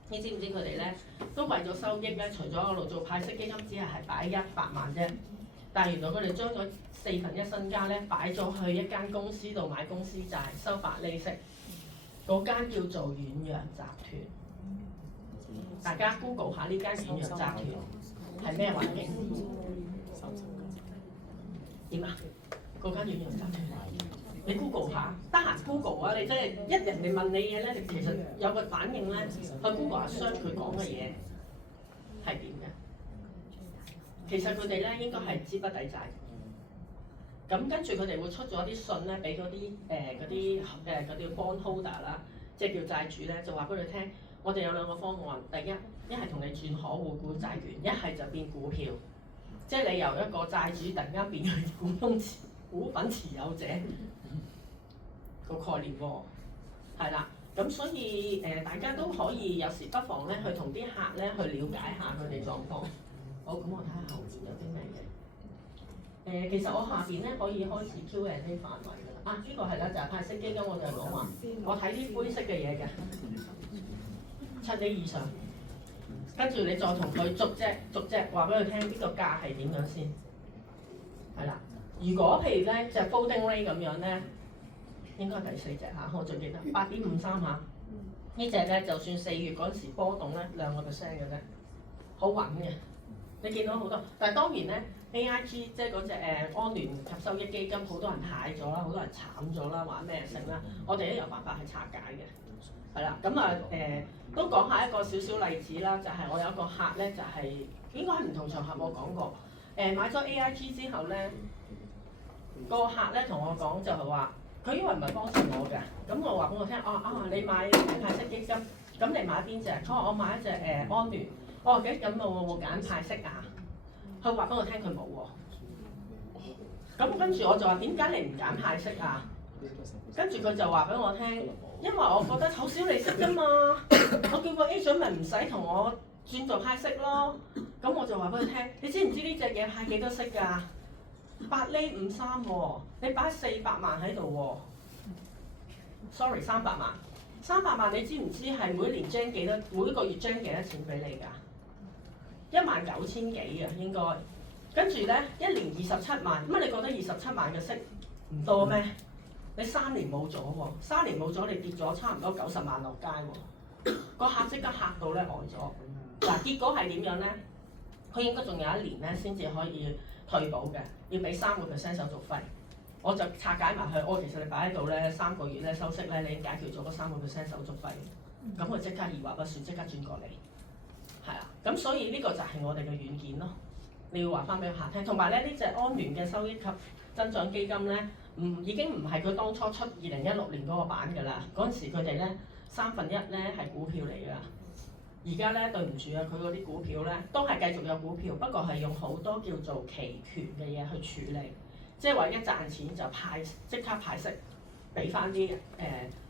你知唔知佢哋咧都為咗收益咧，除咗嗰度做派息基金，只係擺100萬啫。但係原來佢哋將咗1/4身家咧擺咗去一間公司度買公司債，收白利息。嗰間叫做遠洋集團，大家 Google 下呢間遠洋集團係咩環境？點啊？嗰間遠洋集團，你 Google 下，得閒 Google 啊！你真係一人哋問你嘢咧，你其實有個反應咧，去 Google 下 search 佢講嘅嘢係點嘅。其實佢哋咧應該係資不抵債。咁跟住佢哋會出咗啲信咧，俾嗰啲 bond holder 啦，即係叫債主咧，就話俾佢聽，我哋有2個方案，第一係同你轉可換股債券，一係就變股票，即係你由一個債主突然間變去股份持有者個概念喎，係啦，咁所以大家都可以有時不妨咧去同啲客咧去了解下佢哋狀況。好，咁我睇下後邊有啲咩嘅。其實我下邊咧可以開始 Q&A 範圍㗎啦。啊，呢個係啦，就係派息基金，我就係講話，我睇啲灰色嘅嘢嘅，7厘以上，跟住你再同佢逐隻話俾佢聽，呢個價係點樣先？係啦，如果譬如咧就 floating rate 咁樣咧，應該第4隻嚇，我最記得8.53嚇。呢隻咧就算4月嗰陣時波動咧2%嘅啫，好穩嘅。你見到好多，但係當然咧 AIG 即係嗰隻安聯及收益基金，好多人蟹咗啦，好多人慘咗啦，玩咩性啦，我哋都有辦法去拆解嘅，係啦，咁啊都講下一個少少例子啦，就係、我有一個客咧，就係、應該喺唔同場合我講過，買咗 AIG 之後咧，個客咧同我講就係話，佢因為唔係幫襯我嘅，咁我話俾我聽，你買派息基金，咁你買邊隻？佢話我買一隻安聯。我話咁我冇揀派息啊？佢話俾我聽佢冇喎。咁跟住我就話點解你唔揀派息啊？跟住佢就話俾我聽，因為我覺得好少利息啫嘛。我叫個 agent 咪唔使同我轉做派息咯。咁我就話俾佢聽，你知唔知呢隻嘢派幾多息㗎？8厘53喎，你擺400萬喺度喎。Sorry， 300萬。300萬你知唔知係每年將幾多？每個月將幾多錢俾你㗎？19000幾啊，應該。跟住咧，1年27萬，乜你覺得27萬嘅息唔多咩？你3年冇咗喎，3年冇咗你跌咗差唔多90萬落街喎。個客即刻嚇到咧呆咗。嗱，結果係點樣咧？佢應該仲有1年咧先至可以退保嘅，要俾3%手續費。我就拆解埋佢，其實你擺喺度咧3個月咧收息咧，你已經解決咗嗰3%手續費。咁佢即刻二話不說，即刻轉過嚟。係啊，咁所以呢個就係我哋嘅軟件咯。你要話翻俾個客聽，同埋咧呢隻安聯嘅收益及增長基金咧，已經唔係佢當初出2016年嗰個版㗎啦。嗰陣時佢哋咧1/3咧係股票嚟㗎。而家咧對唔住啊，佢嗰啲股票咧都係繼續有股票，不過係用好多叫做期權嘅嘢去處理，即係話一賺錢就即刻派息俾翻啲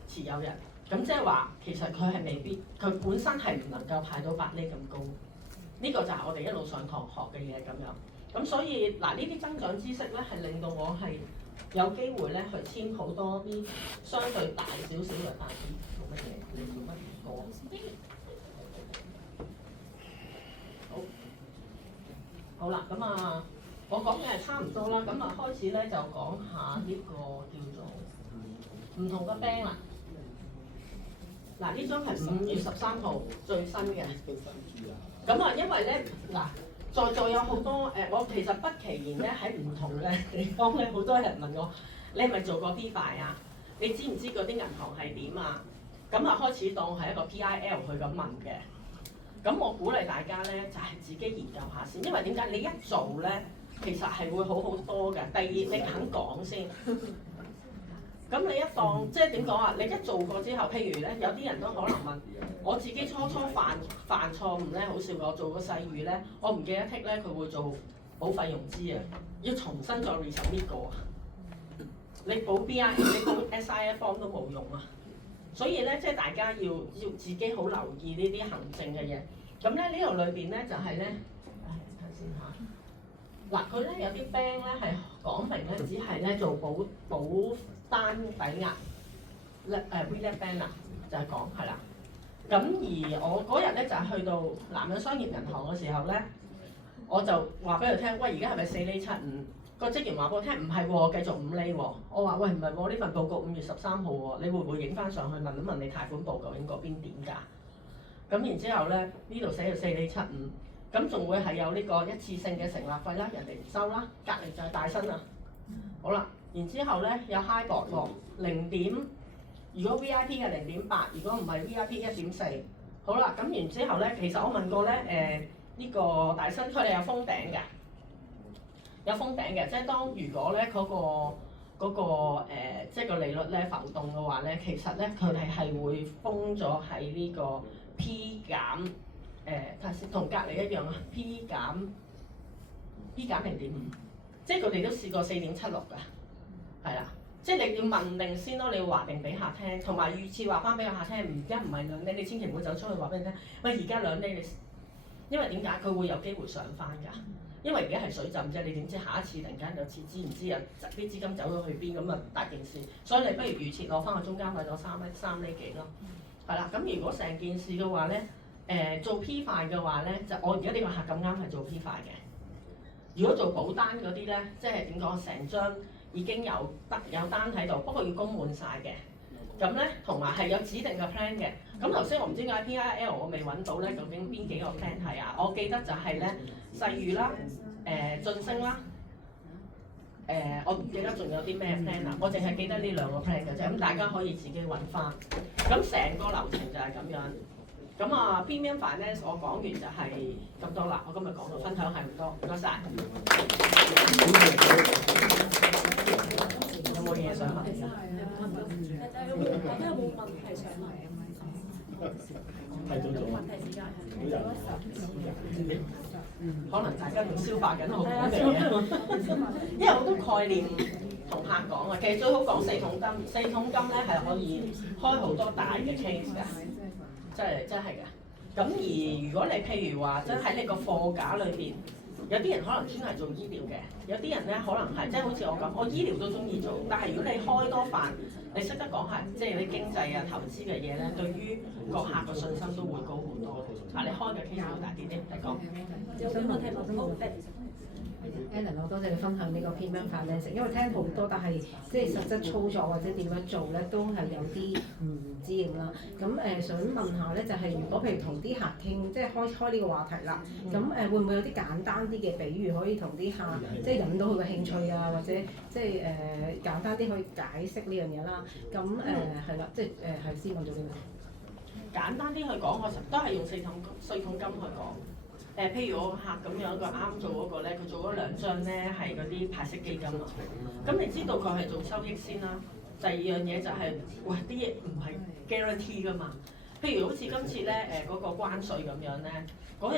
持有人。咁即係話其實佢係未必，佢本身係唔能夠派到8厘咁高。呢個就係我哋一路上堂學嘅嘢咁樣。咁所以嗱，呢啲增長知識咧係令到我係有機會咧去簽好多啲相對大少少嘅單子。做乜嘢？你做乜嘢歌？好啦，咁啊，我講嘅係差唔多啦。咁啊，開始咧就講下呢個叫做唔同嘅 band 啦。嗱，呢張係5月13號最新嘅。咁啊，因為咧嗱，在座有好多我其實不其然咧喺唔同嘅地方咧，好多人問我，你係咪做過 PFI 啊？你知唔知嗰啲銀行係點啊？咁啊，開始當係一個 PIL 去咁問嘅。咁我鼓勵大家咧，就係自己研究下先，因為點解你一做咧，其實係會好好多嘅。第二，你肯講先。咁咁你一當即係點講啊？你一做過之後，譬如咧，有啲人都可能問，我自己初犯錯誤咧，好笑嘅，我做個細預咧，我唔記得剔咧，佢會做保費融資啊，要重新再 resubmit 過啊。你補 BI， 你補 SIF form 都冇用啊。所以咧，即係大家要自己好留意呢啲行政嘅嘢。咁咧呢度裏邊咧就係咧，睇先嚇。嗱，佢咧有啲 bank 咧係講明咧，只係咧做保單抵押，relate bank 啊，就係講係啦。咁而我嗰日咧就係去到南洋商業銀行嘅時候咧，我就話俾佢聽，喂，而家係咪4厘75？個職員話俾我聽，唔係喎，繼續5厘喎。我話喂，唔係喎，呢份報告5月13號喎，你會唔會影翻上去問一問你貸款部究竟嗰邊點㗎？咁然之後咧，呢度寫到4厘75，咁仲會係有呢個一次性嘅成立費啦，人哋唔收啦，隔離就係大新啦。好啦，然之後咧有 HIBOR 喎0點，如果 VIP 嘅0.8，如果唔係 VIP 1.4。好啦，咁然之後咧，其實我問過咧，呢個大新佢哋有封頂嘅。有封頂嘅，即係當如果咧即係個利率咧浮動嘅話咧，其實咧佢哋係會封咗喺呢個 P 減睇下先，同隔離一樣啊 ，P 減0.5，即係佢哋都試過4.76㗎，係啦，即係你要問定先咯，你要話定俾客聽，同埋預設話翻俾個客聽，而家唔係2厘，你千祈唔好走出去話俾人聽，喂而家2厘你，因為點解佢會有機會上翻㗎？因為而家係水浸啫，你點知下一次突然間有次知唔知啊？啲資金走咗去邊咁啊？大件事，所以你不如預設攞翻個中間位攞3厘幾咯，係啦。咁如果成件事嘅話咧，做 P 快嘅話咧，就我而家呢個客咁啱係做 P 快嘅。如果做保單嗰啲咧，即係點講？成張已經有單喺度，不過要供滿晒嘅。咁咧，同埋係有指定嘅 plan 嘅。咁頭先我唔知點解 PIL 我未揾到咧，究竟邊幾個 plan 係啊？我記得就係咧細預啦，晉升啦，我唔記得仲有啲咩 plan 啊？我淨係記得呢2個 plan 嘅啫。咁大家可以自己揾翻。咁成個流程就係咁樣。咁啊 Premium Finance 我講完就係咁多啦。我今日講到分享係咁多，唔該晒。有冇嘢想問？大家有冇問題想問？有問題時間可能大家仲消化緊好多嘅嘢，因為好多概念同客講啊。其實最好講4桶金，4桶金咧係可以開好多大嘅 case 㗎，真係㗎。咁而如果你譬如話，真喺你個貨架裏邊，有啲人可能專係做醫療嘅，有啲人咧可能係即係好似我咁，我醫療都中意做，但係如果你開多飯，你識得講下即係啲經濟啊、投資嘅嘢咧，對於個客嘅信心都會高好多。你開嘅 case 會大啲啲，你講。有問題問好。Alan， 我多謝你分享呢個 Premium Finance，因為聽好多，但係即係實質操作或者點樣做咧，都係有啲唔知應啦。咁想問下咧，就係如果譬如同啲客傾，即係開呢個話題啦，咁會唔會有啲簡單啲嘅比喻可以同啲客即係引到佢嘅興趣啊，或者即係簡單啲可以解釋呢樣嘢啦？咁係啦，即係係先問咗邊個？簡單啲去講，我都係用4桶金去講。譬如我個客咁樣，個啱做嗰個咧，佢做咗2張咧係嗰啲派息基金啊。咁你知道佢係做收益先啦。第2樣嘢就係，喂啲嘢唔係 guarantee 㗎嘛。譬如好似今次咧嗰個關稅咁樣咧，嗰日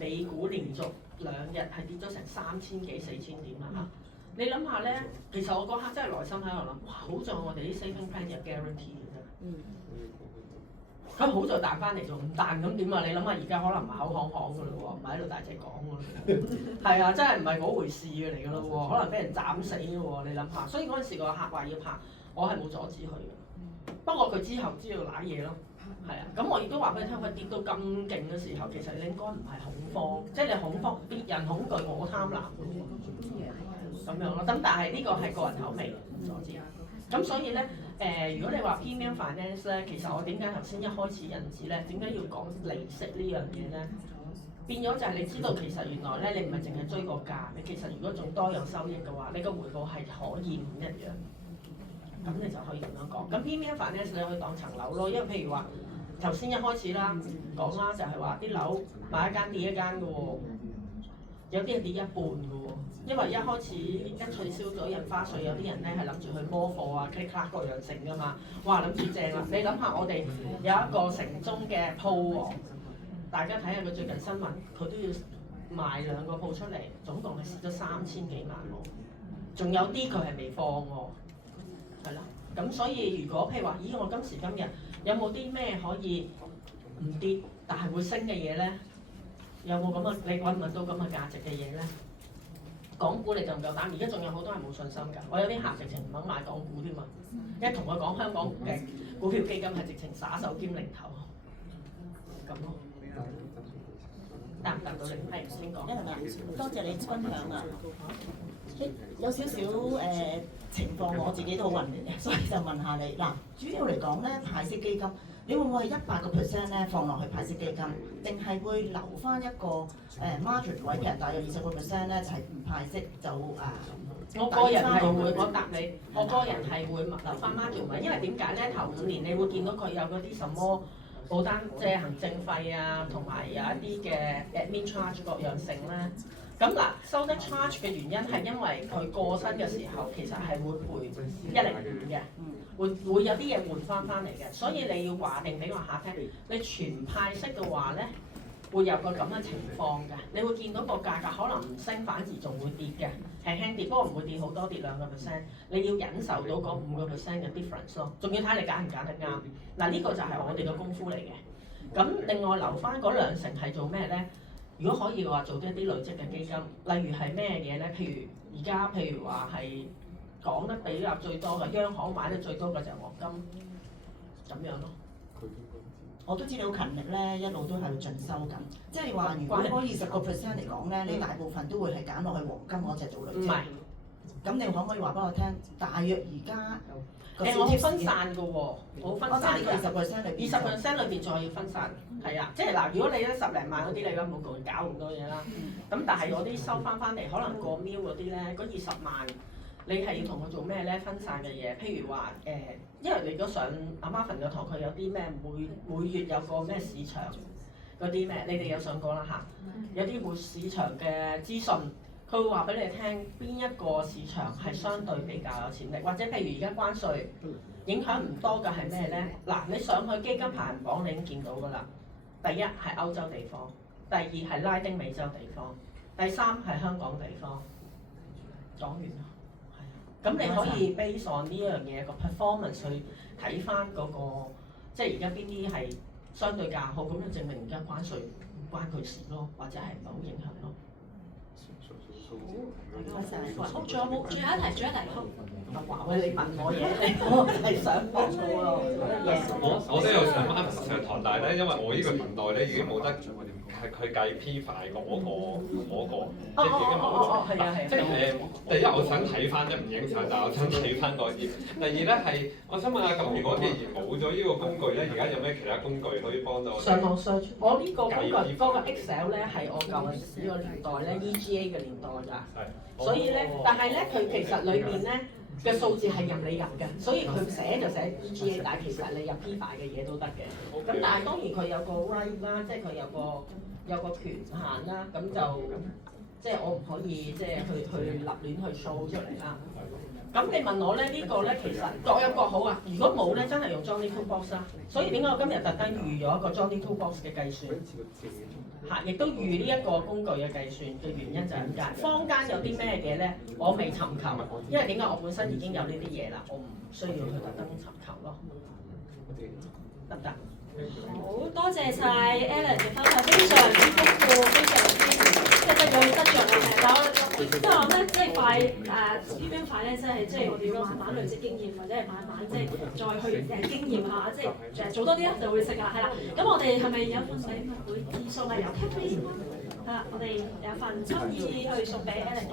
美股連續2日係跌咗成3000幾4000點啦嚇。你諗下咧，其實我嗰刻真係內心喺度諗，哇！好在我哋啲 saving plan 有 guarantee 嘅啫。咁好在彈翻嚟仲唔彈咁點啊？你諗下而家可能唔係口行行㗎咯喎，唔係喺度大隻講㗎咯。係啊，真係唔係嗰回事嘅嚟㗎咯喎，可能俾人斬死㗎喎，你諗下。所以嗰陣時個客話要拍，我係冇阻止佢嘅。不過佢之後知道揦嘢咯。係啊，咁我亦都話俾你聽，佢跌到咁勁嘅時候，其實你應該唔係恐慌，即係你恐慌，別人恐懼我貪婪咁樣咯。咁但係呢個係個人口味，唔阻止。咁所以咧，如果你話 Premium Finance 咧，其實我點解頭先一開始引子咧，點解要講利息呢樣嘢咧？變咗就係你知道其實原來咧，你唔係淨係追個價，你其實如果仲多有收益嘅話，你個回報係可以唔一樣。咁你就可以咁樣講。咁 Premium Finance 你可以當層樓咯，因為譬如話頭先一開始啦講啦，就係話啲樓買一間跌一間嘅喎。有啲係跌一半嘅喎，因為一開始一取消咗印花稅，有啲人咧係諗住去摸貨啊、click clack 各樣成㗎嘛，哇諗住正啦！你諗下我哋有一個城中嘅鋪王，大家睇下佢最近新聞，佢都要賣2個鋪出嚟，總共係蝕咗3000幾萬喎，仲有啲佢係未放喎，係啦。咁所以如果譬如話，咦我今時今日有冇啲咩可以唔跌但係會升嘅嘢咧？有冇咁嘅？你揾唔揾到咁嘅價值嘅嘢咧？港股你就唔夠膽，而家仲有好多人冇信心㗎。我有啲客直情唔肯買港股添嘛，一同佢講香港嘅股票基金係直情耍手兼零頭，咁咯。答唔答到你？係先講。因為多謝你分享啊！有少少情況，我自己都好混亂嘅，所以就問下你嗱。主要嚟講咧，派息基金，你會唔會係100%咧放落去派息基金，定係會留翻一個margin 位，譬如大約20%咧，就係唔派息就我個人係會，我答你，我個人係會留翻 margin 位，因為點解咧？頭5年你會見到佢有嗰啲什麼保單即係行政費啊，同埋有一啲嘅 admin charge 各樣性咧。咁嗱，收得 charge 嘅原因係因為佢過身嘅時候，其實係會賠105嘅，會有啲嘢換翻嚟嘅，所以你要話定俾我下聽，你全派息嘅話咧，會有個咁嘅情況嘅，你會見到個價格可能唔升，反而仲會跌嘅，輕輕跌，不過唔會跌好多，跌2%，你要忍受到嗰5%嘅 difference 咯，仲要睇你揀唔揀得啱。嗱呢個就係我哋嘅功夫嚟嘅。咁另外留翻嗰2成係做咩咧？如果可以嘅話，做一啲累積嘅基金，例如係咩嘢咧？譬如而家譬如話係講得比較最多嘅，央行買得最多嘅就係黃金，咁樣咯。我都知你好勤力咧，一路都喺度進修緊。即係話，如果嗰20%嚟講咧，你大部分都會係揀落去黃金嗰隻做累積。唔係。咁你可唔可以話俾我聽，大約而家？我好分散嘅喎，好分散嘅。20%裏邊20%裏邊再要分散，係啊，即係嗱，如果你咧10零萬嗰啲，你而家冇同佢搞咁多嘢啦。咁但係嗰啲收翻嚟，可能過秒嗰啲咧，嗰20萬，你係要同佢做咩咧？分散嘅嘢，譬如話因為你如果上阿 Marvin 嘅堂，佢有啲咩每月有個咩市場嗰啲咩，你哋有上過啦嚇，有啲會市場嘅資訊。佢會話俾你聽邊一個市場係相對比較有潛力，或者譬如而家關稅影響唔多嘅係咩咧？嗱，你上去基金排行榜你已經見到㗎啦。第一係歐洲地方，第2係拉丁美洲地方，第3係香港地方。講完啦，係。咁你可以 base on 呢樣嘢個 performance 去睇翻嗰個，即係而家邊啲係相對較好，咁就證明而家關稅唔關佢事咯，或者係唔係好影響咯。好，仲有冇？最後一題，好。華偉，你問我嘢，我係想問我咯。我都有上翻上堂，但係咧，因為我呢個年代咧已經冇得係佢計 P 快嗰個，即係已經冇咗。即係第一我想睇翻，即唔影相，但係我想睇翻個頁。第2咧係，我想問下，咁如果既然冇咗呢個工具咧，而家有咩其他工具可以幫到我？上網 search，我呢個工具嗰個 Excel 咧係我舊陣時個年代咧 EGA 嘅年代㗎。所以咧，但係咧佢其實裏邊咧嘅數字係任你入嘅，所以佢寫就寫 EGA， 但係其實你入 P 快嘅嘢都得嘅。咁但係當然佢有個 right 啦，即係佢有個權限啦，咁就即係我唔可以即係去立亂去 show 出嚟啦。咁你問我咧，呢個咧其實各有各好啊。如果冇咧，真係用 Johnny Two Box 啦。所以點解我今日特登預咗一個 Johnny Two Box 嘅計算？嚇，亦都預呢一個工具嘅計算嘅原因就係咁解。坊間有啲咩嘢咧，我未尋求，因為點解我本身已經有呢啲嘢啦，我唔需要去特登尋求咯。得唔得？好多謝晒 Alan 嘅分享，非常之豐富，非常之即係得咗得着嘅。但係我咧，即係快呢邊快咧，即係我哋要慢慢累積經驗，或者係慢慢即係再去經驗下，即係做多啲咧就會識啦，係啦。咁我哋係咪有份禮物會寄送啊？有 cafe 係啦，我哋有份心意去送俾 Alan 嘅。